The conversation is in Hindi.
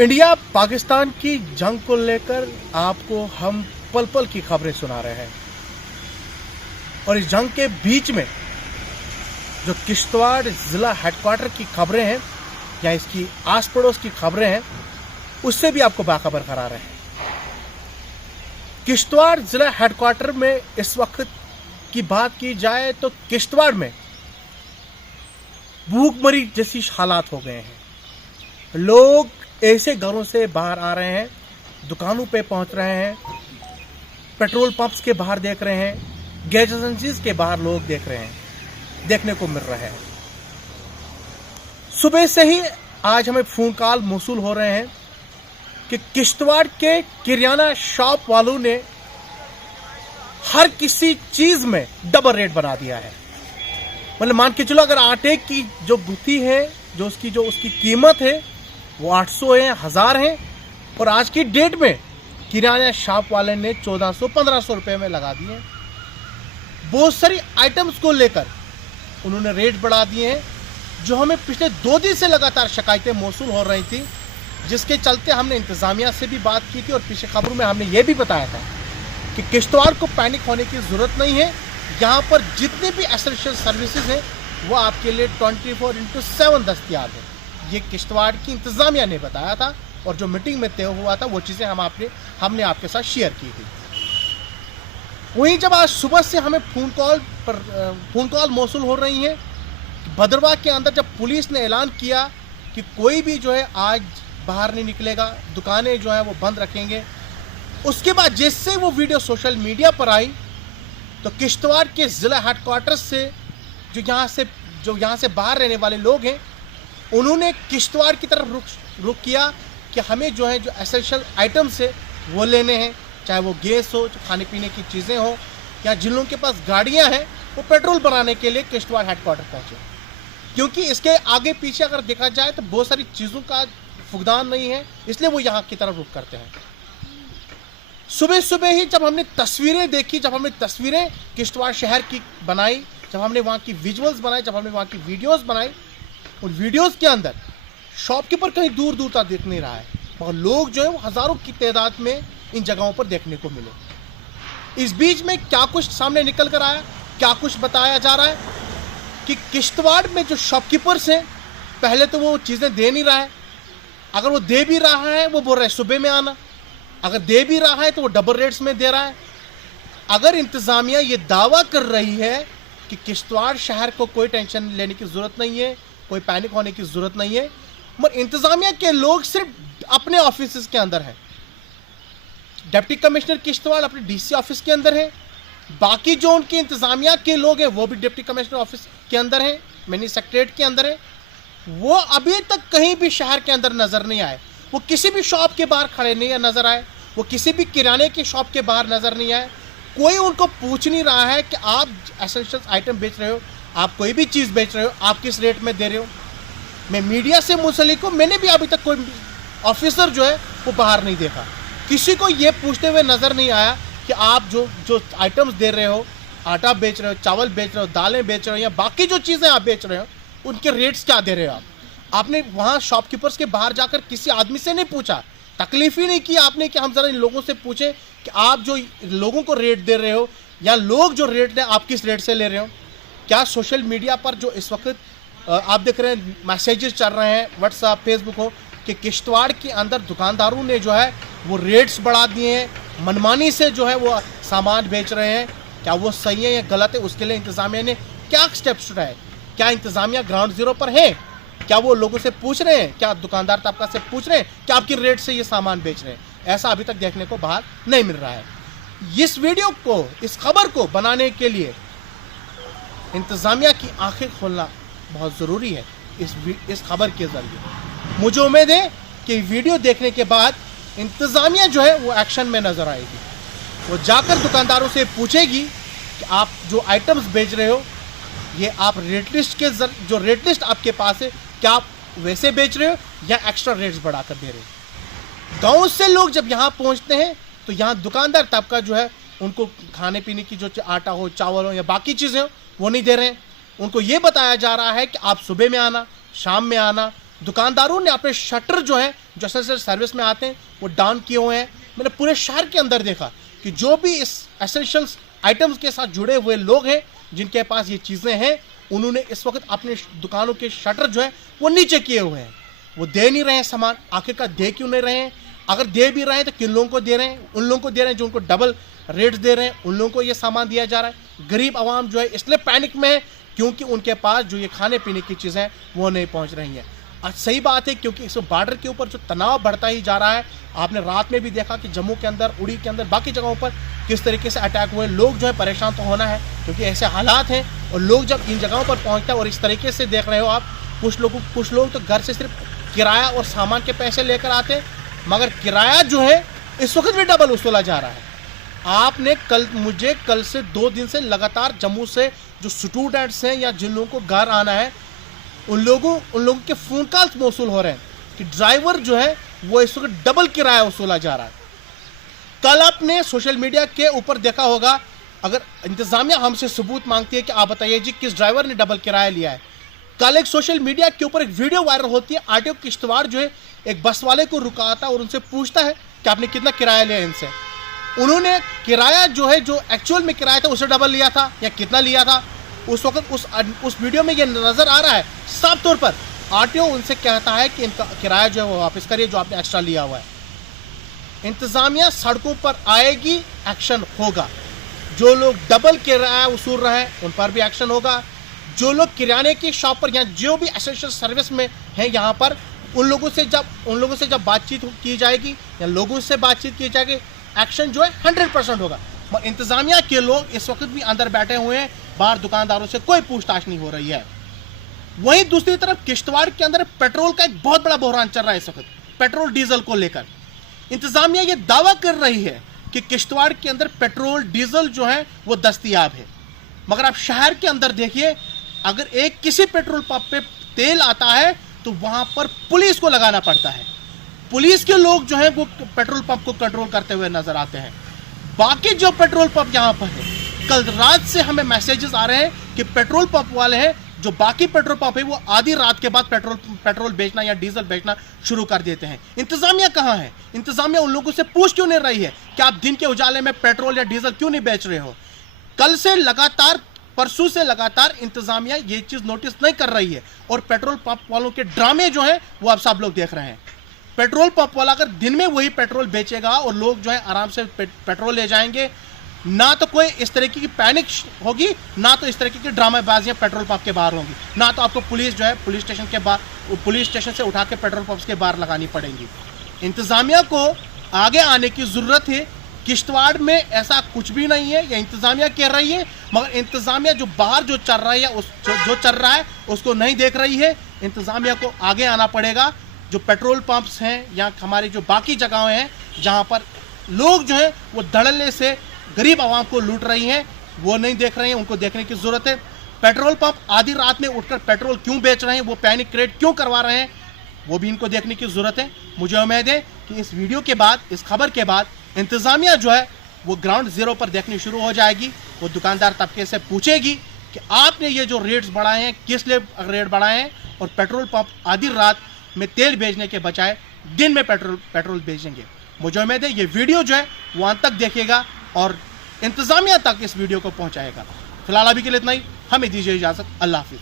इंडिया पाकिस्तान की जंग को लेकर आपको हम पल पल की खबरें सुना रहे हैं और इस जंग के बीच में जो किश्तवाड़ ज़िला हेडक्वार्टर की खबरें हैं या इसकी आस पड़ोस की खबरें हैं उससे भी आपको बाखबर करा रहे हैं। किश्तवाड़ ज़िला हेडक्वार्टर में इस वक्त की बात की जाए तो किश्तवाड़ में भूखमरी जैसी हालात हो गए हैं। लोग ऐसे घरों से बाहर आ रहे हैं, दुकानों पे पहुंच रहे हैं, पेट्रोल पंप्स के बाहर देख रहे हैं, गैस एजेंसीज के बाहर लोग देखने को मिल रहे हैं। सुबह से ही आज हमें फोन कॉल मौसूल हो रहे हैं कि किश्तवाड़ के किराना शॉप वालों ने हर किसी चीज में डबल रेट बना दिया है। मतलब मान के चलो, अगर आटे की जो गुत्थी है, जो उसकी कीमत है वो 800 है, 1000 है, और आज की डेट में किराना शॉप वाले ने 1400-1500 रुपए में लगा दिए। बहुत सारी आइटम्स को लेकर उन्होंने रेट बढ़ा दिए हैं, जो हमें पिछले 2 दिन से लगातार शिकायतें मौसूल हो रही थी, जिसके चलते हमने इंतजामिया से भी बात की थी और पिछले खबरों में हमने ये भी बताया था कि किश्तवाड़ को पैनिक होने की जरूरत नहीं है। यहाँ पर जितनी भी एसेंशियल सर्विसेज हैं वो आपके लिए 24/7 दस्तयाब है। ये किश्तवाड़ की इंतजामिया ने बताया था और जो मीटिंग में तय हुआ था वो चीज़ें हमने आपके साथ शेयर की थी। वहीं जब आज सुबह से हमें फोन कॉल मौसूल हो रही हैं, भद्रवाह के अंदर जब पुलिस ने ऐलान किया कि कोई भी जो है आज बाहर नहीं निकलेगा, दुकानें जो है वो बंद रखेंगे, उसके बाद जैसे वो वीडियो सोशल मीडिया पर आई तो किश्तवाड़ के ज़िला हेडक्वार्टर से जो यहाँ से बाहर रहने वाले लोग हैं उन्होंने किश्तवाड़ की तरफ रुख किया कि हमें जो है जो एसेंशियल आइटम्स है वो लेने हैं, चाहे वो गैस हो, खाने पीने की चीज़ें हो, या जिन लोगों के पास गाड़ियां हैं वो पेट्रोल भराने के लिए किश्तवाड़ हेडक्वार्टर पहुंचे। क्योंकि इसके आगे पीछे अगर देखा जाए तो बहुत सारी चीज़ों का फुकदान नहीं है, इसलिए वो यहाँ की तरफ रुख करते हैं। सुबह सुबह ही जब हमने तस्वीरें देखी, जब हमने तस्वीरें किश्तवाड़ शहर की बनाई, जब हमने वहाँ की विजुअल्स बनाए, जब हमने वहाँ की वीडियोस बनाई, उन वीडियोस के अंदर शॉपकीपर कहीं दूर दूर तक दिख नहीं रहा है, मगर लोग जो है वो हज़ारों की तादाद में इन जगहों पर देखने को मिले। इस बीच में क्या कुछ सामने निकल कर आया, क्या कुछ बताया जा रहा है कि किश्तवाड़ में जो शॉपकीपर्स हैं पहले तो वो चीज़ें दे नहीं रहा है, अगर वो दे भी रहा है वो बोल रहा है सुबह में आना, अगर दे भी रहा है तो वो डबल रेट्स में दे रहा है। अगर इंतज़ामिया ये दावा कर रही है कि किश्तवाड़ शहर को कोई टेंशन लेने की ज़रूरत नहीं है, कोई पैनिक होने की ज़रूरत नहीं है, मगर इंतज़ामिया के लोग सिर्फ अपने ऑफिस के अंदर हैं। डिप्टी कमिश्नर किश्तवाड़ अपने डीसी ऑफिस के अंदर है, बाकी जो उनके इंतज़ामिया के लोग हैं वो भी डिप्टी कमिश्नर ऑफिस के अंदर हैं, मिनी सेक्रेटरीट के अंदर है। वो अभी तक कहीं भी शहर के अंदर नज़र नहीं आए, वो किसी भी शॉप के बाहर खड़े नहीं नज़र आए, वो किसी भी किराने की शॉप के बाहर नज़र नहीं आए। कोई उनको पूछ नहीं रहा है कि आप एसेंशियल आइटम बेच रहे हो, आप कोई भी चीज़ बेच रहे हो, आप किस रेट में दे रहे हो। मैं मीडिया से मुंसलिक हूँ, मैंने भी अभी तक कोई ऑफिसर जो है वो बाहर नहीं देखा, किसी को ये पूछते हुए नज़र नहीं आया कि आप जो आइटम्स दे रहे हो, आटा बेच रहे हो, चावल बेच रहे हो, दालें बेच रहे हो, या बाकी जो चीज़ें आप बेच रहे हो उनके रेट्स क्या दे रहे हो। आपने वहाँ शॉपकीपर्स के बाहर जाकर किसी आदमी से नहीं पूछा, तकलीफ ही नहीं की आपने कि हम ज़रा इन लोगों से पूछें कि आप जो लोगों को रेट दे रहे हो या लोग जो रेट दें आप किस रेट से ले रहे हो। क्या सोशल मीडिया पर जो इस वक्त आप देख रहे हैं मैसेजेस चल रहे हैं, व्हाट्सएप फेसबुक हो, कि किश्तवाड़ के अंदर दुकानदारों ने जो है वो रेट्स बढ़ा दिए हैं, मनमानी से जो है वो सामान बेच रहे हैं, क्या वो सही है या गलत है, उसके लिए इंतज़ामिया ने क्या स्टेप्स उठाए। क्या इंतज़ामिया ग्राउंड जीरो पर है, क्या वो लोगों से पूछ रहे हैं, क्या दुकानदार तबका से पूछ रहे हैं कि आपकी रेट से ये सामान बेच रहे हैं। ऐसा अभी तक देखने को बाहर नहीं मिल रहा है। इस वीडियो को, इस खबर को बनाने के लिए इंतज़ामिया की आंखें खोलना बहुत ज़रूरी है। इस खबर के ज़रिए मुझे उम्मीद है कि वीडियो देखने के बाद इंतज़ामिया जो है वो एक्शन में नज़र आएगी, वो जाकर दुकानदारों से पूछेगी कि आप जो आइटम्स बेच रहे हो ये आप रेट लिस्ट के जो रेट लिस्ट आपके पास है क्या आप वैसे बेच रहे हो या एक्स्ट्रा रेट्स बढ़ाकर दे रहे हो। गाँव से लोग जब यहाँ पहुँचते हैं तो यहाँ दुकानदार तबका जो है उनको खाने पीने की जो आटा हो, चावल हो या बाकी चीज़ें हो वो नहीं दे रहे हैं। उनको ये बताया जा रहा है कि आप सुबह में आना, शाम में आना, दुकानदारों ने अपने शटर जो है, जो एसेंशियल सर्विस में आते हैं, वो डाउन किए हुए हैं। मैंने पूरे शहर के अंदर देखा कि जो भी इस एसेंशियल्स आइटम्स के साथ जुड़े हुए लोग हैं, जिनके पास ये चीज़ें हैं, उन्होंने इस वक्त अपने दुकानों के शटर जो है वो नीचे किए हुए हैं। वो दे नहीं रहे हैं सामान। आखिरकार दे क्यों नहीं रहे हैं? अगर दे भी रहे हैं तो किन लोगों को दे रहे हैं? उन लोगों को दे रहे हैं जो उनको डबल रेट्स दे रहे हैं, उन लोगों को ये सामान दिया जा रहा है। गरीब आवाम जो है इसलिए पैनिक में है क्योंकि उनके पास जो ये खाने पीने की चीज़ें हैं वो नहीं पहुंच रही हैं। सही बात है, क्योंकि इस बॉर्डर के ऊपर जो तनाव बढ़ता ही जा रहा है। आपने रात में भी देखा कि जम्मू के अंदर, उड़ी के अंदर, बाकी जगहों पर किस तरीके से अटैक हुए। लोग जो है परेशान तो होना है क्योंकि ऐसे हालात हैं, और लोग जब इन जगहों पर पहुंचता है और इस तरीके से देख रहे हो आप, कुछ लोग तो घर से सिर्फ किराया और सामान के पैसे लेकर आते हैं, मगर किराया जो है इस वक्त भी डबल वसूला जा रहा है। आपने कल से 2 दिन से लगातार जम्मू से जो स्टूडेंट्स हैं या जिन लोगों को घर आना है, उन लोगों के फोन कॉल्स मौसूल हो रहे हैं कि ड्राइवर जो है वो इस वक्त डबल किराया वसूला जा रहा है। कल आपने सोशल मीडिया के ऊपर देखा होगा, अगर इंतजामिया हमसे सबूत मांगती है कि आप बताइए जी किस ड्राइवर ने डबल किराया लिया है। कल एक सोशल मीडिया के ऊपर एक वीडियो वायरल होती है, आरटीओ किश्तवाड़ जो है एक बस वाले को रुकाता है और उनसे पूछता है कि आपने कितना किराया लिया इनसे। उन्होंने किराया जो है, जो एक्चुअल में किराया था उससे डबल लिया था या कितना लिया था, उस वक्त उस वीडियो में ये नजर आ रहा है साफ तौर पर। आरटीओ उनसे कहता है कि इनका किराया जो है वो वापस करिए जो आपने एक्स्ट्रा लिया हुआ है। इंतजामिया सड़कों पर आएगी, एक्शन होगा। जो लोग डबल किराया वसूल रहे हैं उन पर भी एक्शन होगा। जो लोग किराने की शॉप पर या जो भी एसेंशियल सर्विस में हैं यहाँ पर, उन लोगों से जब बातचीत की जाएगी या लोगों से बातचीत की जाएगी, एक्शन जो है 100% होगा। मगर इंतजामिया के लोग इस वक्त भी अंदर बैठे हुए हैं, बाहर दुकानदारों से कोई पूछताछ नहीं हो रही है। वहीं दूसरी तरफ किश्तवाड़ के अंदर पेट्रोल का एक बहुत बड़ा बहरान चल रहा है इस वक्त, पेट्रोल डीजल को लेकर। इंतजामिया ये दावा कर रही है कि किश्तवाड़ के अंदर पेट्रोल डीजल जो है वो दस्तयाब है, मगर आप शहर के अंदर देखिए, अगर किसी पेट्रोल पंप पे तेल आता है तो वहां पर पुलिस को लगाना पड़ता है। पुलिस के लोग जो है वो पेट्रोल पंप को कंट्रोल करते हुए नजर आते हैं। बाकी जो पेट्रोल पंप यहाँ पर है, कल रात से हमें मैसेजेस आ रहे हैं कि पेट्रोल पंप वाले हैं, जो बाकी पेट्रोल पंप है वो आधी रात के बाद पेट्रोल बेचना या डीजल बेचना शुरू कर देते हैं। इंतजामिया कहाँ है? इंतजामिया उन लोगों से पूछ क्यों नहीं रही है कि आप दिन के उजाले में पेट्रोल या डीजल क्यों नहीं बेच रहे हो? कल से लगातार, परसों से लगातार इंतजामिया ये चीज नोटिस नहीं कर रही है, और पेट्रोल पंप वालों के ड्रामे जो है वो आप सब लोग देख रहे हैं। पेट्रोल पंप वाला अगर दिन में वही पेट्रोल बेचेगा और लोग जो है आराम से पेट्रोल ले जाएंगे, ना तो कोई इस तरीके की पैनिक होगी, ना तो इस तरीके की ड्रामेबाजियां पेट्रोल पंप के बाहर होंगी, ना तो आपको पुलिस जो है पुलिस स्टेशन से उठा के पेट्रोल पंप के बाहर लगानी पड़ेगी। इंतजामिया को आगे आने की जरूरत है। किश्तवाड़ में ऐसा कुछ भी नहीं है, ये इंतजामिया कह रही है, मगर इंतजामिया जो बाहर जो चल रहा है जो चल रहा है उसको नहीं देख रही है। इंतजामिया को आगे आना पड़ेगा। जो पेट्रोल पंप्स हैं या हमारी जो बाकी जगहें हैं जहां पर लोग जो है वो धड़ल्ले से गरीब आवाम को लूट रही हैं, वो नहीं देख रहे हैं, उनको देखने की जरूरत है। पेट्रोल पंप आधी रात में उठकर पेट्रोल क्यों बेच रहे हैं, वो पैनिक क्रिएट क्यों करवा रहे हैं, वो भी इनको देखने की जरूरत है। मुझे उम्मीद है कि इस वीडियो के बाद, इस खबर के बाद इंतजामिया जो है वो ग्राउंड जीरो पर देखनी शुरू हो जाएगी। वो दुकानदार तबके से पूछेगी कि आपने ये जो रेट्स बढ़ाए हैं किस लिए रेट बढ़ाए हैं, और पेट्रोल पंप आधी रात में तेल भेजने के बजाय दिन में पेट्रोल भेजेंगे। मुझे उम्मीद है ये वीडियो जो है वो अंत तक देखेगा और इंतजामिया तक इस वीडियो को पहुंचाएगा। फिलहाल अभी के लिए इतना ही, हमें दीजिए इजाजत। अल्लाह हाफिज।